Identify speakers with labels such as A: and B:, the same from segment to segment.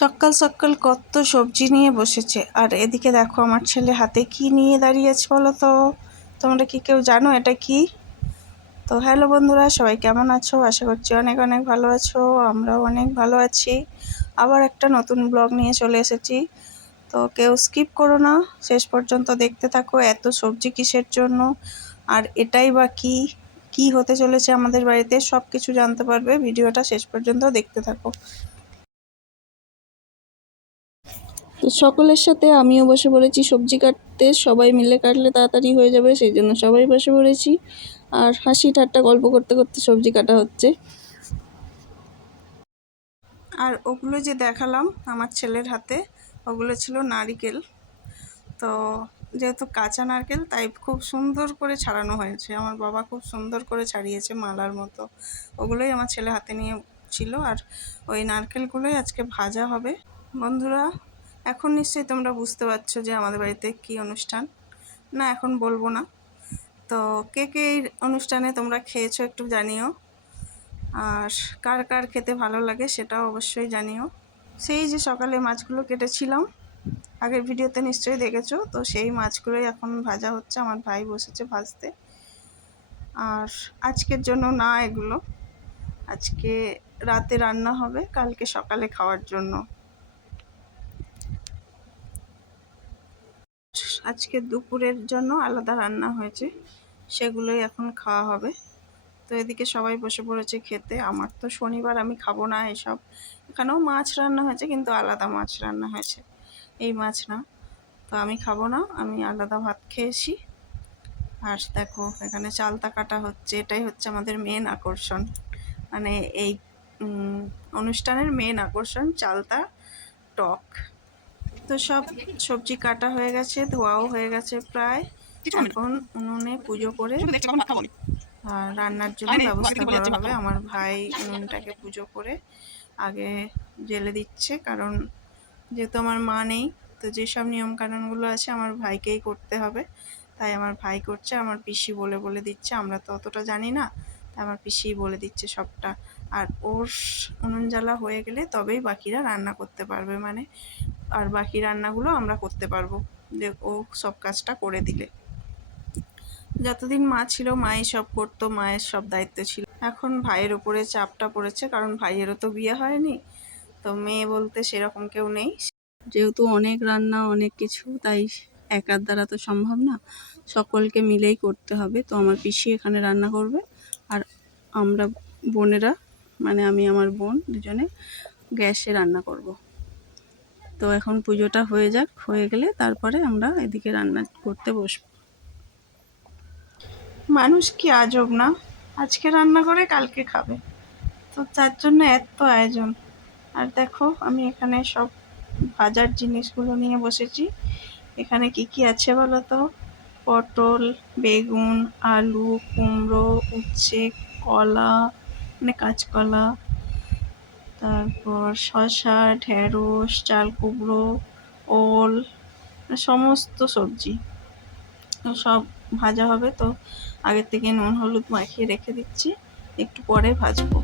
A: সকাল সকাল কত সবজি নিয়ে বসেছে। আর এদিকে দেখো আমার ছেলে হাতে কি নিয়ে দাঁড়িয়ে আছে বলো তো? তোমরা কি কেউ জানো এটা কি? তো হ্যালো বন্ধুরা, সবাই কেমন আছো? আশা করছি অনেক অনেক ভালো আছো, আমরাও অনেক ভালো আছি। আবার একটা নতুন ব্লগ নিয়ে চলে এসেছি। তো কেউ স্কিপ করো না, শেষ পর্যন্ত দেখতে থাকো এত সবজি কিসের জন্য, আর এটাই বা কি? কি হতে চলেছে আমাদের বাড়িতে সব কিছু জানতে পারবে, ভিডিওটা শেষ পর্যন্ত দেখতে থাকো। তো সকলের সাথে আমিও বসে পড়েছি, সবজি কাটতে, সবাই মিলে কাটলে তাড়াতাড়ি হয়ে যাবে, সেই জন্য সবাই বসে পড়েছি। আর হাসি ঠাট্টা গল্প করতে করতে সবজি কাটা হচ্ছে। আর ওগুলো যে দেখালাম আমার ছেলের হাতে, ওগুলো ছিল নারিকেল। তো যেহেতু কাঁচা নারকেল, তাই খুব সুন্দর করে ছাড়ানো হয়েছে। আমার বাবা খুব সুন্দর করে ছাড়িয়েছে মালার মতো। ওগুলোই আমার ছেলে হাতে নিয়ে ছিল। আর ওই নারকেলগুলোই আজকে ভাজা হবে। বন্ধুরা এখন নিশ্চয়ই তোমরা বুঝতে পারছ যে আমাদের বাড়িতে কি অনুষ্ঠান। না, এখন বলব না। তো কে কে এই অনুষ্ঠানে তোমরা খেয়েছো একটু জানিও। আর কার কার খেতে ভালো লাগে সেটাও অবশ্যই জানিও। সেই যে সকালে মাছগুলো কেটেছিলাম, আগের ভিডিওতে নিশ্চয়ই দেখেছ, তো সেই মাছগুলোই এখন ভাজা হচ্ছে, আমার ভাই বসেছে ভাজতে। আর আজকের জন্য না এগুলো। আজকে রাতে রান্না হবে, কালকে সকালে খাওয়ার জন্য। আজকে দুপুরের জন্য আলাদা রান্না হয়েছে, সেগুলোই এখন খাওয়া হবে। তো এদিকে সবাই বসে পড়েছে খেতে, আমার তো শনিবার আমি খাব না এসব। এখানেও মাছ রান্না হয়েছে, কিন্তু আলাদা মাছ রান্না হয়েছে। এই মাছ না, তো আমি খাব না, আমি আলাদা ভাত খেয়েছি। আর দেখো, এখানে চালতা কাটা হচ্ছে, এটাই হচ্ছে আমাদের মেন আকর্ষণ। মানে এই অনুষ্ঠানের মেন আকর্ষণ চালতা, টক। তো সব সবজি কাটা হয়ে গেছে ধোয়াও হয়ে গেছে প্রায়। এখন উনুনে পুজো করে আর রান্নার জন্য ব্যবস্থা করা হবে। আমার ভাই উনুনটাকে পুজো করে আগে জেলে দিচ্ছে কারণ যেহেতু আমার মা নেই তো যেসব নিয়মকানুনগুলো আছে আমার ভাইকেই করতে হবে। তাই আমার ভাই করছে আমার পিসি বলে বলে দিচ্ছে আমরা তো অতটা জানি না তাই আমার পিসি বলে দিচ্ছে সবটা। আর ওর উনুন জ্বালা হয়ে গেলে তবেই বাকিরা রান্না করতে পারবে মানে আর বাকি রান্নাগুলো আমরা করতে পারব। যে ও সব কাজটা করে দিলে। যতদিন মা ছিল, মাই সব করতো, মায়ের সব দায়িত্ব ছিল। এখন ভাইয়ের ওপরে চাপটা পড়েছে, কারণ ভাইয়েরও তো বিয়ে হয়নি। তো মেয়ে বলতে সেরকম কেউ নেই। যেহেতু অনেক রান্না, অনেক কিছু, তাই একার দ্বারা তো সম্ভব না। সকলকে মিলেই করতে হবে। তো আমার পিসি এখানে রান্না করবে। আর আমরা বোনেরা মানে আমি আমার বোন দুজনে গ্যাসে রান্না করব। তো এখন পুজোটা হয়ে যাক, হয়ে গেলে তারপরে আমরা এদিকে রান্না করতে বসব। মানুষ কি আজব না? আজকে রান্না করে, কালকে খাবে। তো তার জন্য এত আয়োজন। আর দেখো, আমি এখানে সব ভাজার জিনিসগুলো নিয়ে বসেছি। এখানে কি কি আছে বলো তো? পটল, বেগুন, আলু, কুমড়ো, উচ্ছে, কলা মানে কাঁচকলা। তারপর শসা, ঢেঁড়স, চাল কুমড়ো, ওল, সমস্ত সবজি। সব ভাজা হবে। তো আগের থেকে নুন, হলুদ মাখিয়ে রেখে দিচ্ছি। একটু পরে ভাজবো।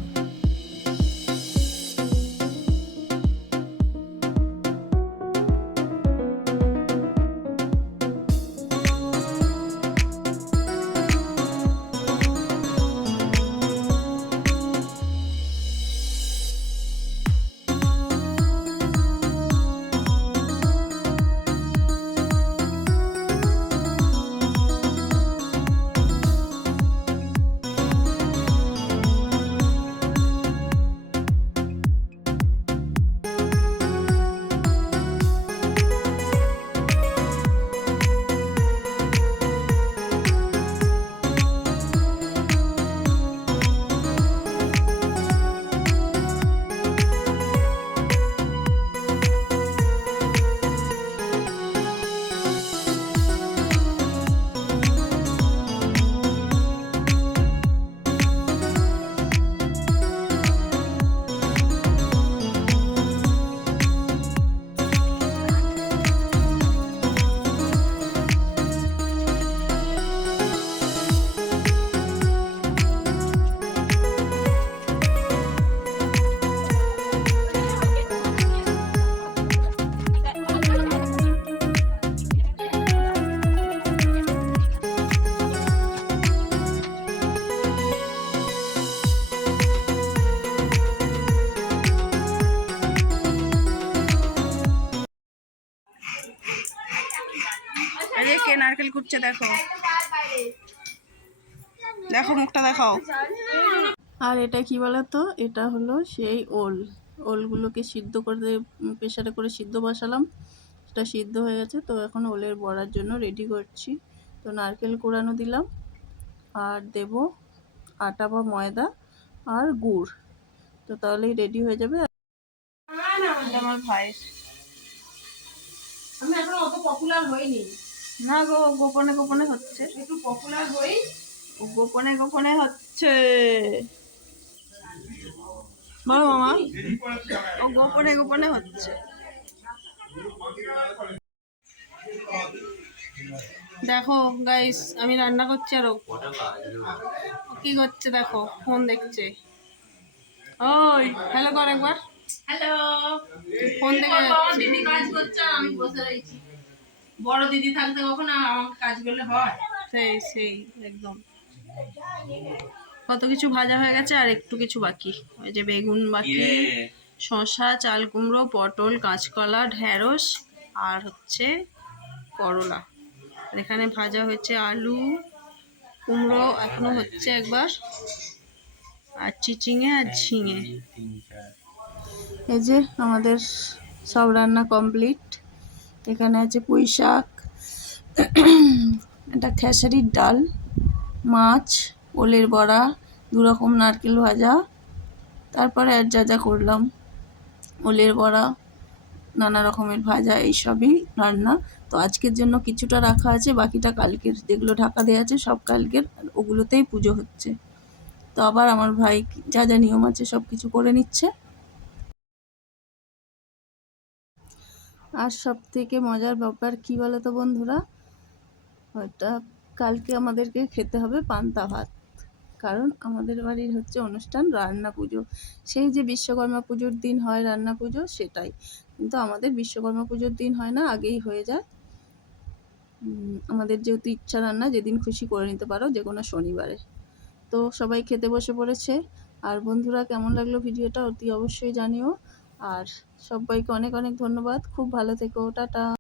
A: কে দেখো। দেখো মুখটা দেখাও। আর এটা কি বলতো? এটা হলো সেই ওল। ওলগুলোকে সিদ্ধ করে প্রেশারে করে সিদ্ধ বসালাম। সেটা সিদ্ধ হয়ে গেছে তো এখন ওলের বড়ার জন্য রেডি করছি। তো নারকেল কোড়ানো দিলাম। আর দেব আটা বা ময়দা আর গুড়। তো তাহলেই রেডি হয়ে যাবে। আমার ভাইয়ের।
B: আমি এখন অত পপুলার হইনি।
A: না গো গোপনে গোপনে হচ্ছে।
B: একটু পপুলার হই
A: গোপনে গোপনে হচ্ছে। বলো মামা। ও গোপনে গোপনে হচ্ছে। দেখো গাইস আমি রান্না করছি আর। ও কি করছে দেখো ফোন দেখছে। ওই হ্যালো কর একবার।
B: হ্যালো
A: ফোন দেখে
B: দিদি কাজ করছে আমি বসে রয়েছি। বড় দিদি থাকতে কখনো আমার কাজ করলে হয়।
A: সেই সেই একদম। কত কিছু ভাজা হয়ে গেছে আর একটু কিছু বাকি। ওই যে বেগুন বাকি শসা চাল কুমড়ো পটল কাঁচকলা ঢ্যাঁড়স আর হচ্ছে করলা। আর এখানে ভাজা হয়েছে আলু কুমড়ো এখনও হচ্ছে একবার। আর চিচিঙে আর ঝিঙে। এই যে আমাদের সব রান্না কমপ্লিট। এখানে আছে পুঁই শাক এটা খেসারির ডাল, মাছ, ওলের বড়া, দু রকম নারকেল ভাজা, তারপরে আর যা যা করলাম। ওলের বড়া, নানা রকমের ভাজা এইসবই রান্না। তো আজকের জন্য কিছুটা রাখা আছে, বাকিটা কালকের যেগুলো ঢাকা দেওয়া আছে সব কালকের ওগুলোতেই পুজো হচ্ছে। তো আবার আমার ভাই যা যা নিয়ম আছে সব কিছু করে নিচ্ছে। আর সব থেকে মজার ব্যাপার কি বলো তো বন্ধুরা? ওটা কালকে আমাদেরকে খেতে হবে পান্তা ভাত। কারণ আমাদের বাড়ির হচ্ছে অনুষ্ঠান রান্না পুজো। সেই যে বিশ্বকর্মা পুজোর দিন হয় রান্না পুজো, সেটাই। কিন্তু আমাদের বিশ্বকর্মা পুজোর দিন হয় না, আগেই হয়ে যায়। আমাদের যেহেতু ইচ্ছা রান্না, যেদিন খুশি করে নিতে পারো যে কোনো শনিবারে। তো সবাই খেতে বসে পড়েছে। আর বন্ধুরা, কেমন লাগল ভিডিওটা অতি অবশ্যই জানিও। আর সবাইকে অনেক অনেক ধন্যবাদ। খুব ভালো থেকো টাটা।